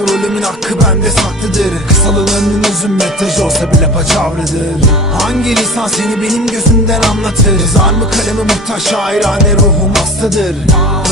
Oysa rolümün hakkı bende saklıdır Kısalığının uzun metraj olsa bile paçavradır. Hangi lisan seni benim gözümden anlatır? Yazar mı kalemi muhtaç şairane ruhum hastadır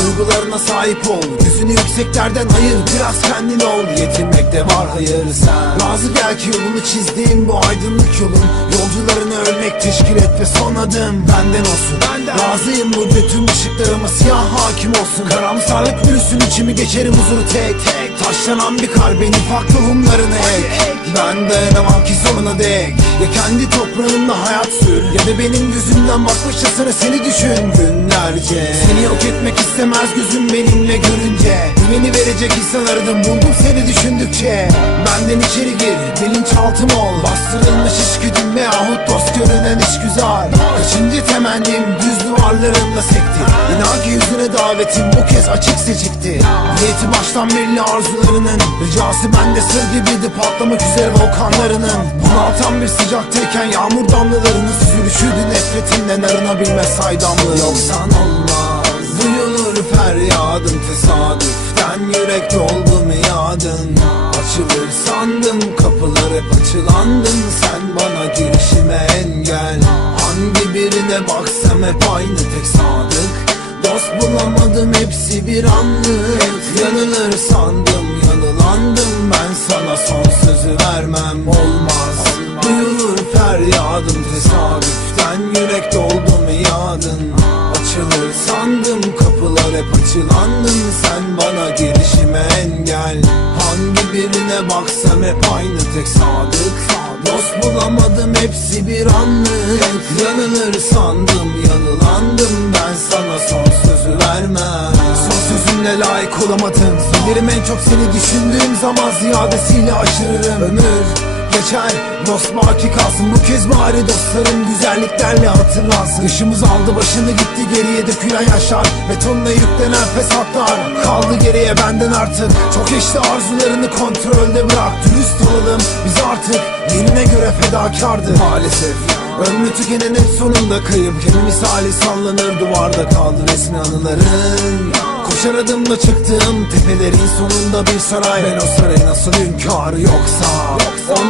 Duygularına sahip ol. Gözünü yükseklerden ayır Biraz kendin ol. Yetinmekte var hayır sen. Razı gel ki yolunu çizdiğim bu aydınlık yolun. Yolcularını ölmek teşkil et ve son adım benden olsun. Razıyım bu bütün ışıklarıma siyah hakim olsun. Karamsarlık virüsün içimi geçerim huzuru tek tek. Taşlanan bir kar benim farklı humlarını ek. Ben dayanamam ki sonuna dek. Ya kendi toprağında hayat sür Ya da benim gözümden bakmışçasına seni düşün. Günlerce Seni yok etmek istemez gözüm benimle görünce. Güveni verecek insan aradım buldum seni düşündükçe. Benden içeri gir bilinçaltım ol. Bastırılmış içgüdüm veyahut dost görünen iş güzel. Kaçıncı temennim? Düz duvarlarımla sekti. İnan ki yüzüne davetim bu kez açık seçikti. Niyeti baştan belli arzularının. Ricası bende sır gibiydi patlamak üzere volkanlarının. Bunaltan bir sıcaktayken yağmur damlalarının Süzülüşüydü nefretinden arınabilmez saydamlığı Yoksan olmaz Duyulur feryadım tesadüften Yürek doldu miadın Açılır sandım kapılar hep açılandın Sen bana girişime engel. Hangi birine baksam hep aynı tek sadık. Dost bulamadım hepsi bir anlık. Yanılır sandım yanılandım. Ben sana son sözü vermem olmaz. Duyulur feryadım tesadüften Yürek doldu miadın Açılır. Sandım kapılar hep açılandın Sen bana girişime engel. Hangi birine baksam hep aynı tek sadık. Dost bulamadım hepsi bir anlık. Yanılır sandım yanılandım. Ben sana son sözü vermem. Son sözümle layık olamadım. Bilirim en çok seni düşündüğüm zaman Ziyadesiyle aşırırım. Ömür geçer. Dost baki kalsın bu kez bari dostlarım güzelliklerle hatırlansın. Işımız aldı başını gitti geriye dökülen yaşlar Betonla yüklenen fesatlar Kaldı geriye benden artık. Çok eşli arzularını kontrolde bırak Dürüst olalım biz artık. Yerine göre fedakardı maalesef. Ömrü tükenenin sonunda kayıp Kimi misali sallanır. Duvarda kaldı resmi anıların. Koşar adımla çıktığım tepelerin sonunda bir saray. Ben o sarayı nasıl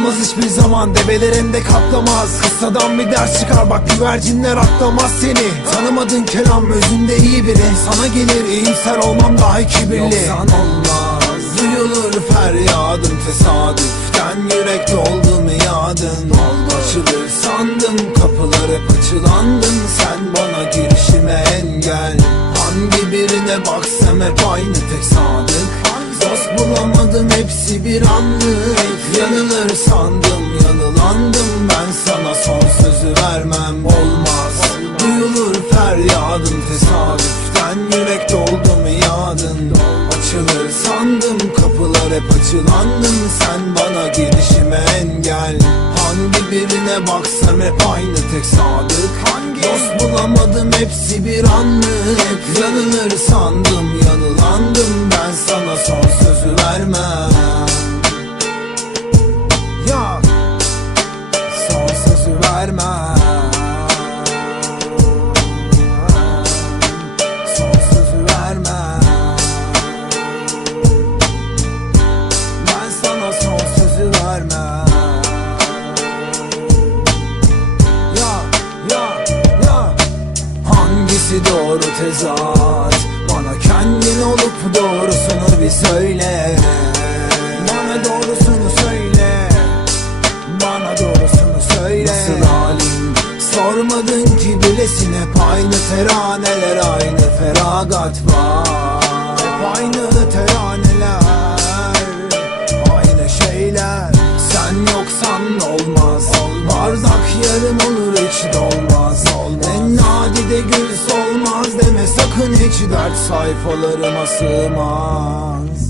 Olmaz hiçbir zaman debelerinde katlamaz. Kıssadan bir ders çıkar bak güvercinler atlamaz seni. Tanımadın kelam özünde iyi biri. Sana gelir iyimser olmam daha kibirli. Yoksan olmaz? Duyulur feryadım tesadüften Yürek doldu. Miadın Açılır sandım kapılar hep açılandın. Sen bana girişime engel. Hangi birine baksam hep aynı tek sadık. Dost bulamadım hepsi bir anlık Yanılır sandım yanılandım Ben sana. Son sözü vermem olmaz. Duyulur feryadım tesadüften. Yürek doldu miadın Açılır sandım kapılar hep açılandın Sen bana girişime engel. Hangi birine baksam hep aynı tek sadık. Dost bulamadım hepsi bir anlık. Yanılır sandım yanılandım Ben sana. Son sözü vermem vermem. Son sözü vermem. Ben sana son sözü vermem. Ya ya ya. Hangisi doğru tezat? Bana kendin olup doğrusunu bir söyle. Bana doğrusunu Sormadın ki bilesin hep aynı teraneler Aynı feragat var. Hep aynı teraneler Aynı şeyler. Sen yoksan olmaz Bardak yarım olur hiç dolmaz. En nadide gül solmaz Deme sakın hiç dert sayfalarıma sığmaz